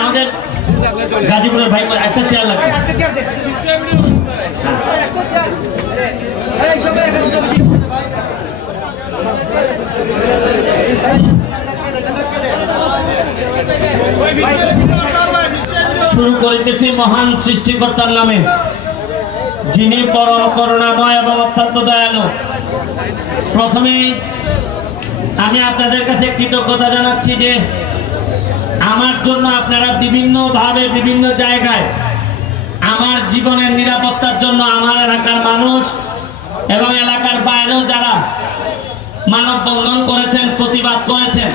আমাদের গাজীপুরের ভাই একটা চেয়ার লাগবে। শুরু করিতেছি মহান সৃষ্টিকর্তার নামে, যিনি পরম করুণাময় এবং অত্যন্ত দয়ালু। প্রথমেই আমি আপনাদের কাছে কৃতজ্ঞতা জানাচ্ছি যে আমার জন্য আপনারা বিভিন্নভাবে বিভিন্ন জায়গায় আমার জীবনের নিরাপত্তার জন্য আমার এলাকার মানুষ এবং এলাকার বাইরেও যারা মানববন্ধন করেছেন, প্রতিবাদ করেছেন,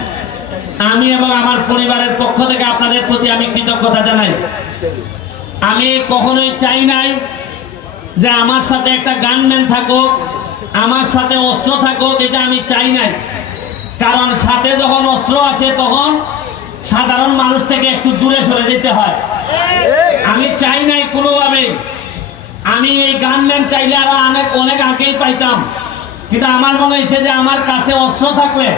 আমি এবং আমার পরিবারের পক্ষ থেকে আপনাদের প্রতি আমি কৃতজ্ঞতা জানাই। আমি কখনোই চাই নাই যে আমার সাথে একটা গানম্যান থাকুক, আমার সাথে অস্ত্র থাকুক, এটা আমি চাই নাই। কারণ সাথে যখন অস্ত্র আসে তখন সাধারণ মানুষ থেকে একটু দূরে সরে যেতে হয়। আমি চাই নাই কোনোভাবে। আমি এই গানম্যান চাইলে আরো অনেক আগেই পাইতাম, কিন্তু আমার মনে হয়েছে যে আমার কাছে অস্ত্র থাকলে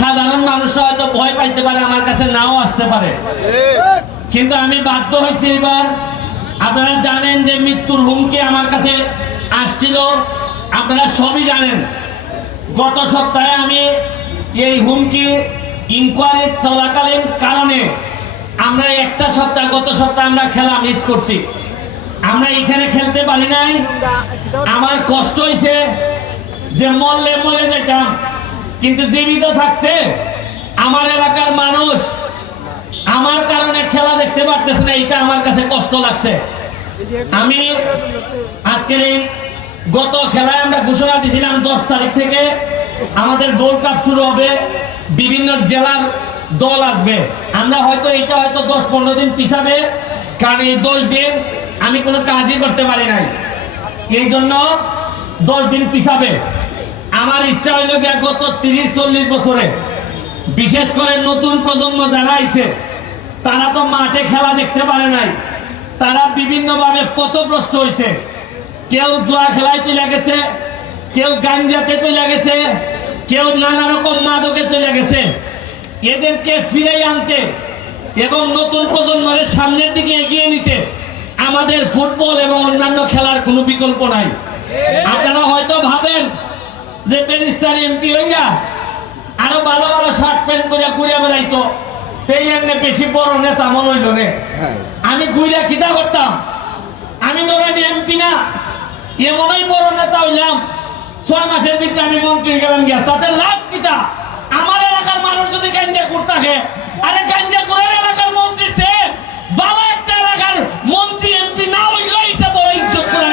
সাধারণ মানুষরা হয়তো ভয় পাইতে পারে, আমার কাছে নাও আসতে পারে। কিন্তু আমি বাধ্য হয়েছি এবার। আপনারা জানেন যে মৃত্যুর হুমকি আমার কাছে আসছিল, আপনারা সবই জানেন। গত সপ্তাহে আমি এই হুমকি ইনকোয়ারি চলাকালীন কারণে আমরা গত সপ্তাহে আমরা খেলা মিস করছি। আমরা এখানে খেলতে পারি নাই। আমার কষ্ট হয়েছে যে মরলে মরে যেতাম, কিন্তু জীবিত থাকতে আমার এলাকার মানুষ আমার কারণে খেলা দেখতে পারতেছে না, এটা আমার কাছে কষ্ট লাগছে। আমি আজকের এই গত খেলায় আমরা ঘোষণা দিয়েছিলাম 10 তারিখ থেকে আমাদের গোল্ড কাপ শুরু হবে, বিভিন্ন জেলার দল আসবে। আমরা হয়তো 10-15 দিন পিছাবে, কারণ এই 10 দিন আমি কোনো কাজই করতে পারি নাই, এই জন্য 10 দিন পিছাবে। আমার ইচ্ছা হইল গিয়ে গত 30-40 বছরে বিশেষ করে নতুন প্রজন্ম যারা আইছে তারা তো মাঠে খেলা দেখতে পারে নাই, তারা বিভিন্নভাবে পথভ্রষ্ট হয়েছে। কেউ জুয়া খেলায় চলে গেছে, কেউ গাঞ্জাতে চলে গেছে, কেউ নানা রকম মাদকে চলে গেছে। এদেরকে ফিরে আনতে এবং নতুন প্রজন্মের সামনের দিকে এগিয়ে নিতে আমাদের ফুটবল এবং অন্যান্য খেলার কোনো বিকল্প নাই। আপনারা হয়তো ভাবেন যে ব্যারিস্টার এমপি হইয়া আরো ভালো ভালো শার্ট প্যান্ট করে ঘুরে বেড়াইতো, সেই এমনি বেশি বড় নেতা মনে হইল নে। আমি ঘুরে খিদা করতাম, আমি ধরেন এমপি না, এমনই বড় নেতা হইলাম, 6 মাসের ভিতরে আমি মন্ত্রী গেলাম গিয়া, তাতে লাভ কিটা? আমার এলাকার মানুষ যদি গাঞ্জা করতে, আরে গাঞ্জা করে এলাকার মন্ত্রী সে ভালো একটা এলাকার মন্ত্রী এমপি না হইল, এটা বড় ইজ্জত করে।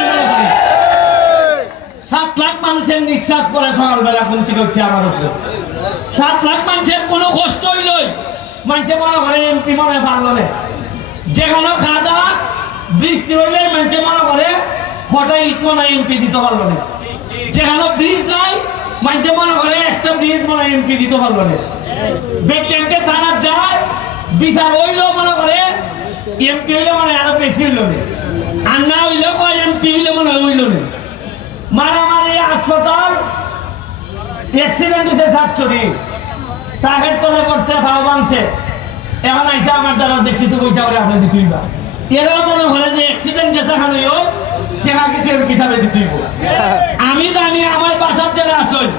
7 লাখ মানুষের নিঃশ্বাস পড়ে সকালবেলা ঘুম থেকে উঠতে আমার উপরে। 7 লাখ মানুষের কোনো কষ্ট হইল, মানুষের মনে করে এমপি মনে হয় পারল না। যেখানে খাওয়া দাওয়া বৃষ্টি হইলে মানুষের মনে করে হঠাৎ ইট মনে হয় এমপি দিতে পারল না। যেখানে ব্রিজ নাই মানুষের মনে করে একটা ব্রিজ মনে হয় এমপি দিতে পারল না। ব্যক্তিকে থানার যায় বিচার হইলেও মনে করে এমপি হইলে মানে আরো বেশি হইল না, আর না হইলেও এমপি হইলে মনে হইল না। মারামারি, হাসপাতাল, অ্যাক্সিডেন্ট হয়েছে, 7 টাকার তলে পড়ছে, ভাও ভাঙছে, এখন আইসা আমার দ্বারা যে কিছু পয়সা করে আপনি দিতেই বা এরা মনে করে যে অ্যাক্সিডেন্ট যেখানে হোক সেখানে কিছু হিসাবে দিতেই। আমি জানি আমার বাসার যারা আসেন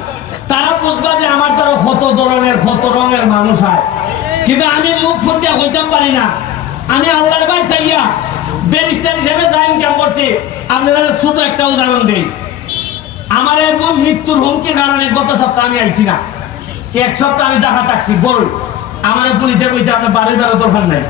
তারা বুঝবা যে আমার দ্বারা কত ধরনের কত রঙের মানুষ হয়, কিন্তু আমি মুখ ফুটিয়া কইতাম পারি না। আমি আল্লাহর ভাই চাইয়া ব্যারিস্টার হিসেবে যা ইনকাম করছি, আপনাদের ছোট একটা উদাহরণ দিই। আমার মৃত্যুর হুমকির কারণে গত সপ্তাহে আমি আইছি না, 1 সপ্তাহ আমি ঢাকা থাকছি। বল আমার পুলিশে কইছে আপনার বাড়ির বেড়া দরকার নাই,